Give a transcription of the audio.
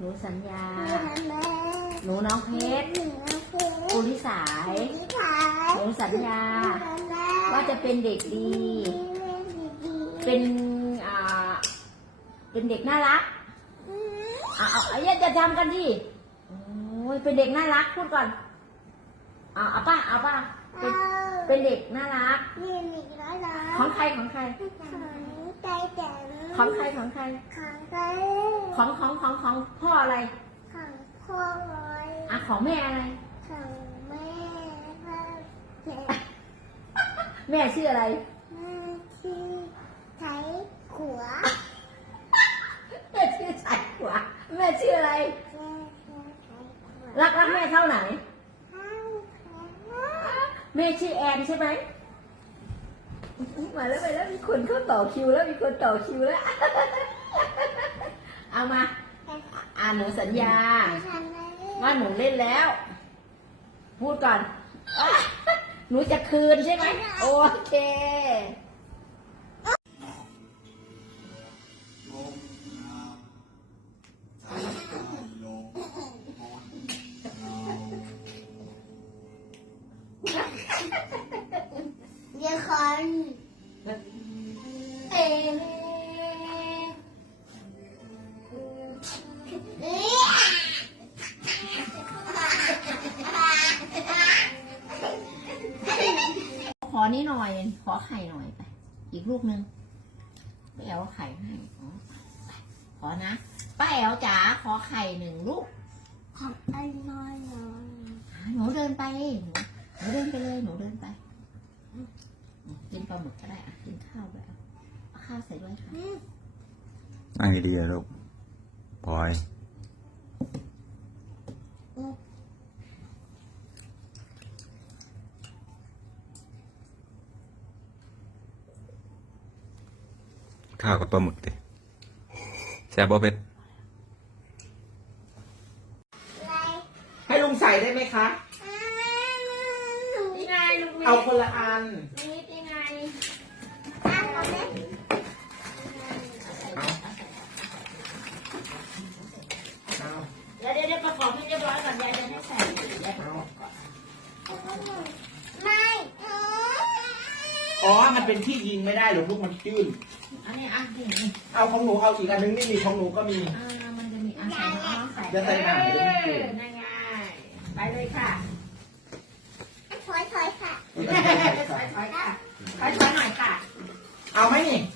นูสัญญาหนูทำแม่หนูน้องเพชรหนูเพชรกุลิสายพี่ขาย หนูสัญญาหนูทำแม่ว่าจะเป็นเด็กดี เป็เป็นนอ่าเป็นเด็กน่ารักเอาเอาเอาอย่าจะทำกันดิโอ้ยเป็นเด็กน่ารักพูดก่อนเอาเอาป้าเอาป้าเป็นเป็นเด็กน่ารักนี่มีร้อยล้านของใครของใครของใจแจ๋วของใครของใคร ของใจของของของของพ่ออะไรของพ่อลอยอะของแม่อะไร ของแม่พ่อเจ็บแม่ชื่ออะไร แม่ที่ใช้ขัว แม่ชื่อชายหัว แม่ชื่ออะไรแม่ที่ใช้ขัวรักรักแม่เท่าไหนข้าวแข็งแม่ชื่อแอนใช่ไหมมาแล้วไปแล้วมีคนเข้าต่อคิวแล้วมีคนต่อคิวแล้ว เอามา อ่านหนูสัญญาทำได้ว่าหนูเล่นแล้ว พูดก่อนอะหนูจะคืนใช่ไหม โอเคเดี๋ยวคน อนี่หน่อย ขอไข่หน่อยไป อีกลูกหนึ่งป้าแอวเอไข่ให้อ๋อขอนะ ป้าแอวจ๋าขอไข่หนึ่งลูก ของอันน้อยหน้อยหนูเดินไปหนูหนูเดินไปเลย หนูเดินไปกินปลาหมึกก็ได้อะกินข้าวไปเอาเอาข้าวใส่ด้วยค่ะนั่งดีๆนะลูกพลอย ข้าวกับปลาหมึกดิแซ่บบ่เป็ดอะไรให้ลุงใส่ได้ไหมคะนี่ไงลูกเมเอาคนละอัน นี่นี่ไงอันเอาไหม เอา เดี๋ยวเดี๋ยวเดี๋ยวประกอบให้เรียบร้อยก่อนยายจะให้ใส่เดี๋ยว เอา ไม่เออ อ๋อ มันเป็นที่ยิงไม่ได้หรอกลูกมันจื้นอันนี้อะนี่นี่เอาของหนูเอาอีกอันนึงนี่มีของหนูก็มีอ่ามันจะมีอะใส่น้องใส่จะใส่หนังหรือไม่เออนั่นไงไปเลยค่ะถอยถอยค่ะถอยถอยค่ะถอยถอยหน่อยค่ะ เอาไหมนี่ถ